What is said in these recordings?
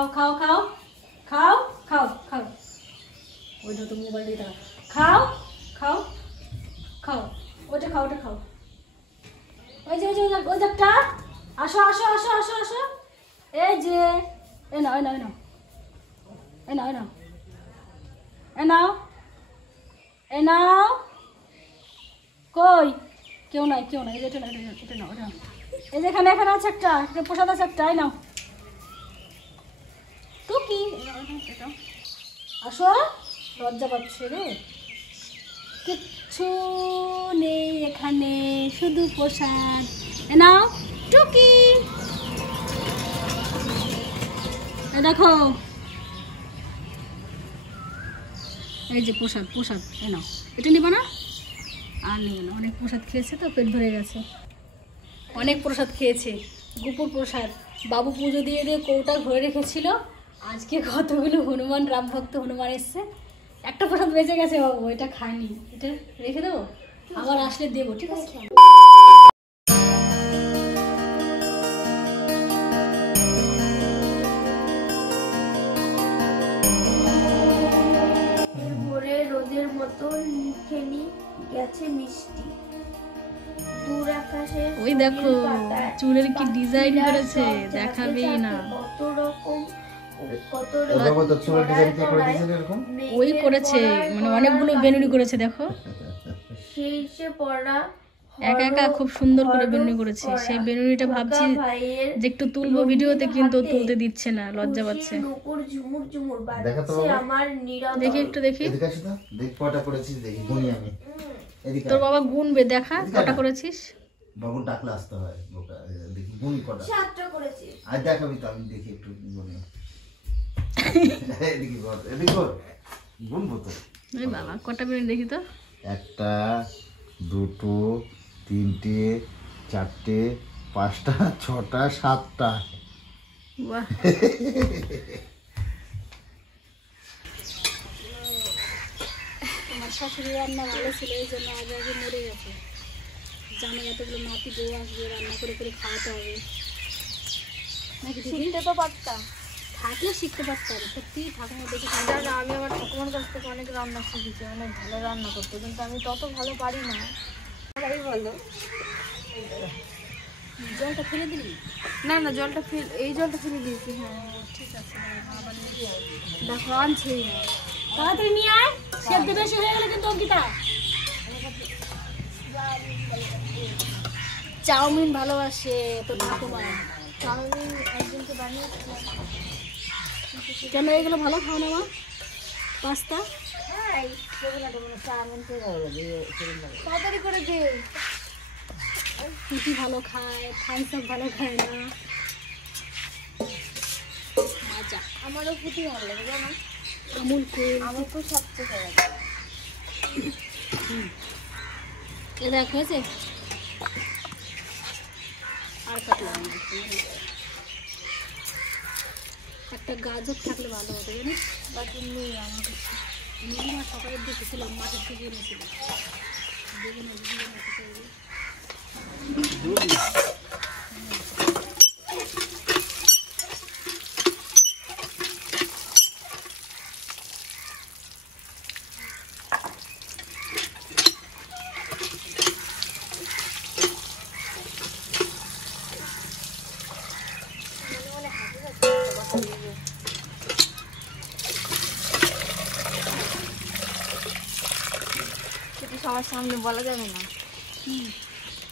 খাও খাও খাও খাও খাও খাও ওইটা তো মোবাইল দিয়ে দাও খাও খাও খাও ওটা খাও ওটা খাও ওই যে ওই একটা আসো আসো আসো আসো আসো এই যে এ নাও এ নাও এ নাও এ নাও এ নাও এ নাও এ নাও কই কেউ নাই এই যে এটা নাও এটা নাও এটা নাও এই যে এখানে আছে একটা প্রসাদ আছে একটা এই নাও টুকি আসো লজ্জা পাচ্ছে রে কিচ্ছু নেই এখানে শুধু প্রসাদ এ নাও টুকি দেখো এই যে প্রসাদ এ নাও এটা নিবা না আর নেবে না অনেক প্রসাদ খেয়েছে তো পেট ভরে গেছে অনেক প্রসাদ খেয়েছে গোপুর প্রসাদ বাবু পুজো দিয়ে কৌটা ঘরে রেখেছিল আজকে কতগুলো হনুমান রাম ভক্ত হনুমান এসছে একটা প্রসাদ বেঁচে গেছে বাবু এটা খাইনি এটা রেখে দেবো আবার আসলে দেবো ঠিক আছে ভোরে রোদের মতো লিখেনি গেছে মিষ্টি দূর আকাশে ওই দেখো চুলের কি ডিজাইন করেছে দেখাবেই না ওই করেছে মানে অনেকগুলো বেনুনি করেছে দেখো একা একা খুব সুন্দর করে বেনুনি করেছে সেই বেনুনিটা ভাবছি যে একটু তুলবো ভিডিওতে কিন্তু তুলতে দিচ্ছে না লজ্জা পাচ্ছে দেখি একটু দেখি তোর বাবা গুনবে দেখা কটা করেছিস বাবু ডাকলে আসতে হয় দেখি গুণ কটা 7টা করেছি আজ দেখাবি তো আমি দেখি একটু গুনি এদিকে কর গুনবো তো এই বাবা কটা বেনুনি দেখি তো একটা দুটো তিনটে চারটে পাঁচটা ছটা সাতটা বাহ আমার শাশুড়ি রান্না ভালো ছিল এই জন্য আগে মরে গেছে জানে এতগুলো নাতি বউ আসবে রান্না করে খাওয়াতে হবে নাকি শিখতে তো পারতাম থাকলে শিখতে পারতাম সত্যি ঠাকুমা দেখে আমি আমার ঠাকুমার কাছ থেকে অনেক রান্না শিখেছি অনেক ভালো রান্না করতে কিন্তু আমি তত ভালো পারি না তাই বলো জলটা ফেলে দিলি না জলটা এই জলটা ফেলে দিয়েছি হ্যাঁ ঠিক আছে আবার নিয়ে দেখো আনছি তাড়াতাড়ি নিয়ে আয় সেদ্ধ বেশি হয়ে গেলে কিন্তু অঙ্কিতা চাউমিন ভালোবাসে তো ঠাকুমা চাউমিন একদিনকে বানিয়েছিলাম কেন এগুলো ভালো খাও না মা পাস্তা তাড়াতাড়ি করে দে পুটি ভালো খায় থামস আপ ভালো খায় না মজা আমারও পুটি ভালো লাগে জানো আমুল কুল আমার তো সবচেয়ে ভালো লাগে এ দেখো হয়েছে আর কাটলাম একটা গাজর থাকলে ভালো হতো জানিস গাজর নেই আমার কাছে নীলিমা সকালে দেখেছিলাম মাঠের থেকে এনেছিলাম দেখে না সবার সামনে বলা যাবে না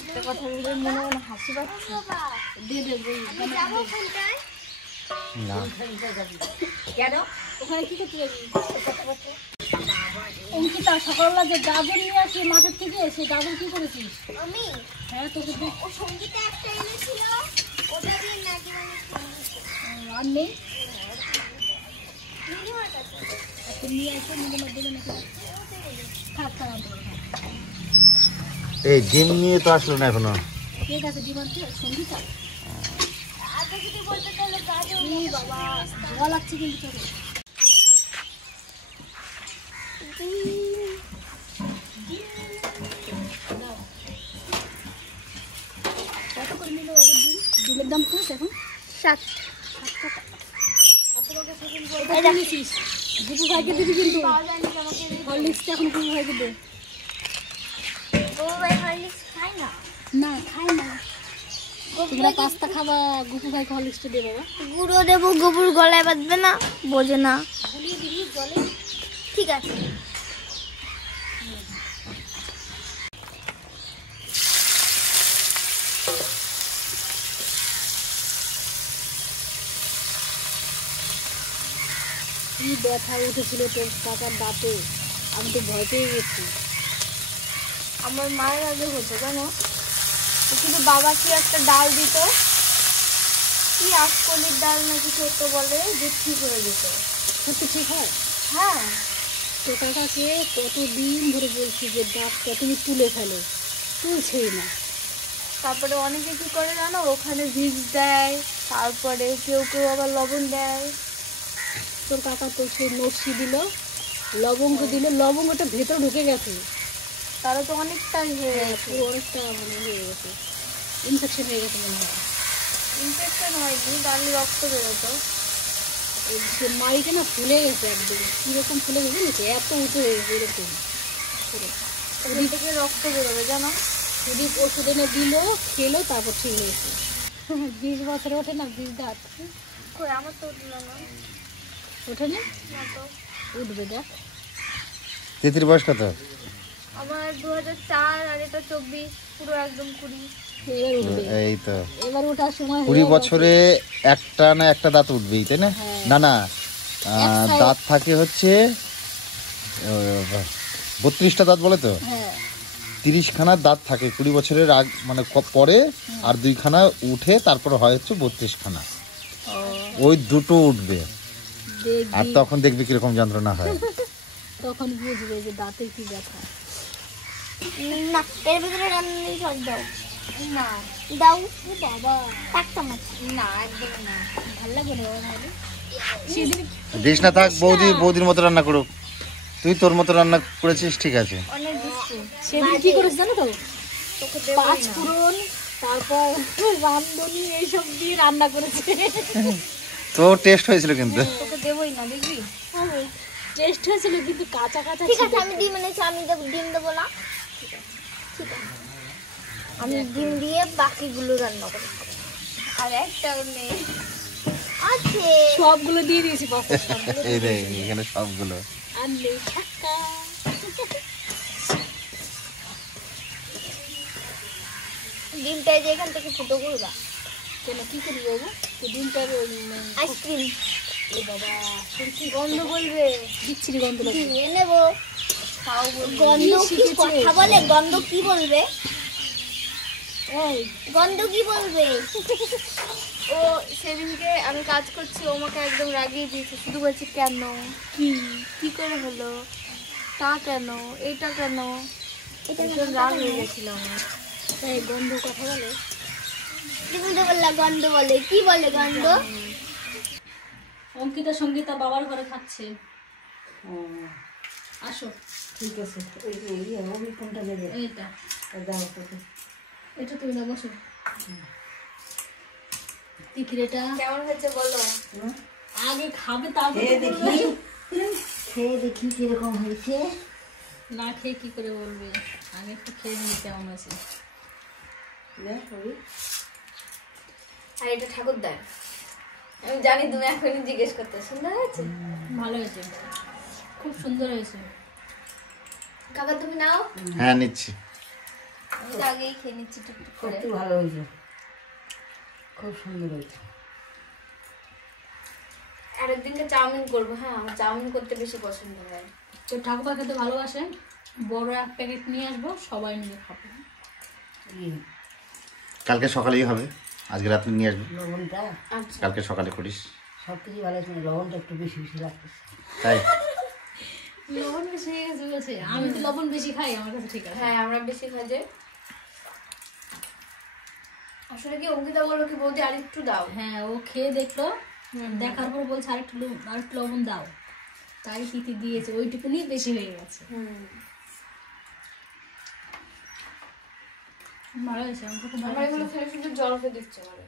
একটা কথা বলে মনে মনে হাসি পাচ্ছে দিয়ে দেবো কেন ওখানে কি করতে যাবি অঙ্কিতা সকালবেলা যে গাজর নিয়ে আসি মাঠের থেকে সেই গাজর কি করেছিস আমি হ্যাঁ তোকে ও সঙ্গীতা একটা এনেছিল ওটা দিয়ে নাকি আর নেই নীলিমার কাছে নিয়ে আসো নীলিমার দিলে নাকি থাক থাক এই ডিম নিয়ে তো আসলো না এখনো ঠিক আছে ডিম আনতে সঙ্গীতা আগে যদি বলতে তাহলে গাজর বাবা ধোয়া লাগছে কিন্তু তোকে কত করে নিল বাবুর ডিম ডিমের দাম কত এখন 7 টাকা গুপু ভাইকে দিবি কিন্তু পাওয়া যায়নি আমাকে হরলিক্সটা এখন গুপু ভাইকে দে। ও ভাই হরলিক্স খায় না। না খাই না, তোমরা পাস্তা খাবা, গুপু ভাইকে হরলিক্সটা দে বাবা। গুঁড়ো দেবো, গোবর গলায় বাঁধবে না, বোঝে না। গুলিয়ে দিবি জলে। ঠিক আছে। কি ব্যথা উঠেছিল তোর কাকার দাঁতে, আমি তো ভয় পেয়ে গেছি। আমার মায়ের আগে হতো জানো, কিন্তু বাবা কি একটা ডাল দিত, কি আঁশকলির ডাল না কিছু একটা বলে, যে ঠিক হয়ে যেত। সত্যি ঠিক হয়? হ্যাঁ, তোর কাকাকে কতদিন ধরে বলছি যে দাঁতটা তুমি তুলে ফেলো, তুলছেই না। তারপরে অনেকে কি করে জানো, ওখানে ভিক্স দেয়, তারপরে কেউ কেউ আবার লবণ দেয়। তোর কাকা তো সেই নকশি দিল, লবঙ্গ দিল, লবঙ্গটা ভেতর ঢুকে গেছে, তারা তো অনেকটাই হয়ে গেছে। পুরো অনেকটা মানে হয়ে গেছে, ইনফেকশন হয়ে গেছে মনে হয়। ইনফেকশন হয়নি, ডালে রক্ত বেরোতো। সে মাড়িটা না ফুলে গেছে একদম, কীরকম ফুলে গেছে নাকি, এত উঁচু হয়ে গেছে এরকম। ওখান থেকে রক্ত বেরোবে জানো। সুদীপ ওষুধ এনে দিল, খেলো, তারপর ঠিক হয়েছে। 20 বছরে ওঠে না 20 দাঁত? কই আমার তো উঠলো না। ওঠে না? না তো। উঠবে দেখ। তিতির বয়স কত? আমার 2004 আর এটা 24, পুরো একদম 20। এবার উঠবে, এই তো এবার ওঠার সময় 20 বছরে একটা না একটা দাঁত উঠবেই, তাই না? না না, দাঁত থাকে হচ্ছে 32টা দাঁত বলে তো, হ্যাঁ 30খানা দাঁত থাকে 20 বছরের আগ মানে পরে, আর 2খানা উঠে তারপর হয় হচ্ছে 32খানা। ওই দুটো উঠবে, আর দেখবি, তখন দেখবি কিরকম যন্ত্রণা হয়। তখন বুঝবে যে দাঁতে কি ব্যথা। না, এর ভিতরে রান্নাই সব দাও। না দাও। ও বাবা, এক চামচ। না একদম না, ভালো লাগবে না বাবা তাহলে? সেদিন দিস না, থাক, বৌদির মতো রান্না করুক, তুই তোর মতো রান্না করেছিস, ঠিক আছে। অনেক দিচ্ছি। সেদিন কি করেছে জানো তো, তোকে দেবো 5 ফোড়ন, তারপর রামদনি এইসব দিয়ে রান্না করেছে। তো টেস্ট হয়েছিল কিন্তু। তোকে দেবোই না, দেখবি। টেস্ট হয়েছিল কিন্তু কাঁচা কাঁচা ঠিক ছিল। আছে, আমি ডিম এনেছি, আমি ডিম দেবো না। ঠিক আছে, আমি ডিম দিয়ে বাকিগুলো রান্না করে খাবো। আর একটাও নেই, আছে। সবগুলো দিয়ে দিয়েছি পাস্তা, সবগুলো এই দেখ এখানে সবগুলো। আর নেই টাকা। ডিমটা যে এখান থেকে ফুটো করবা। কেন কি করবি বাবু, তো ডিমটার আইসক্রিম। এ বাবা, শুনছি গন্ধ বলবে, বিচ্ছিরি গন্ধ লাগছে। দিয়ে নেবো। খাও গন্ধ কি কথা বলে, গন্ধ কি বলবে, এই গন্ধ কি বলবে। ও সেদিনকে আমি কাজ করছি, ও আমাকে একদম রাগিয়ে দিয়েছে, শুধু বলছে কেন, কি কি করে হলো, তা কেন, এটা কেন, এটা রাগ হয়ে গেছিল আমার। এই গন্ধ কথা বলে, তুমি তো বললা গন্ধ বলে, কি বলে গন্ধ। অঙ্কিতা সঙ্গীতা বাবার ঘরে খাচ্ছে। আসো, ঠিক আছে, ওই কোনটা নেবে? এইটা দাও তোকে। এটা তুমি না বসো। তিতিরেটা কেমন হয়েছে বলো। আগে খাবে, তারপর খেয়ে তো বলবে। দেখি, খেয়ে দেখি কিরকম হয়েছে। না খেয়ে কি করে বলবে, আগে একটু খেয়ে নিই কেমন আছে। আর এটা ঠাকুর দেয়, আমি জানি তুমি এখনই জিজ্ঞেস করতে। সুন্দর হয়েছে, ভালো হয়েছে, খুব সুন্দর হয়েছে। কাকা তুমি নাও। হ্যাঁ নিচ্ছি। আমি তো আগেই খেয়ে নিচ্ছি টুকটুক করে। সত্যি ভালো হয়েছে, খুব সুন্দর হয়েছে। আরেকদিনকে চাউমিন করবো। হ্যাঁ, আমার চাউমিন করতে বেশি পছন্দ হয়। তো ঠাকুরপা খেতে ভালোবাসে, বড় এক প্যাকেট নিয়ে আসবো, সবাই মিলে খাবো। কালকে সকালেই হবে, আজকে রাত্রে নিয়ে আসবি, লবণটা আচ্ছা, কালকে সকালে করিস। সব কিছু ভালো হয়েছে, লবণটা একটু বেশি বেশি রাখতেছে। তাই লবণ বেশি হয়ে গেছে বলছে, আমি তো লবণ বেশি খাই, আমার কাছে ঠিক আছে। হ্যাঁ আমরা বেশি খাই যে। আসলে কি অঙ্কিতা বললো কি বৌদি আর একটু দাও। হ্যাঁ, ও খেয়ে দেখলো, দেখার পর বলছে আরেকটু লবণ দাও, তাই তিতি দিয়েছে, ওইটুকুনি বেশি হয়ে গেছে। ভালো হয়েছে, আমাকে খুব ভালো আমার এগুলো হয়েছে। খেলে শুধু জল খেয়ে দিচ্ছে মানে।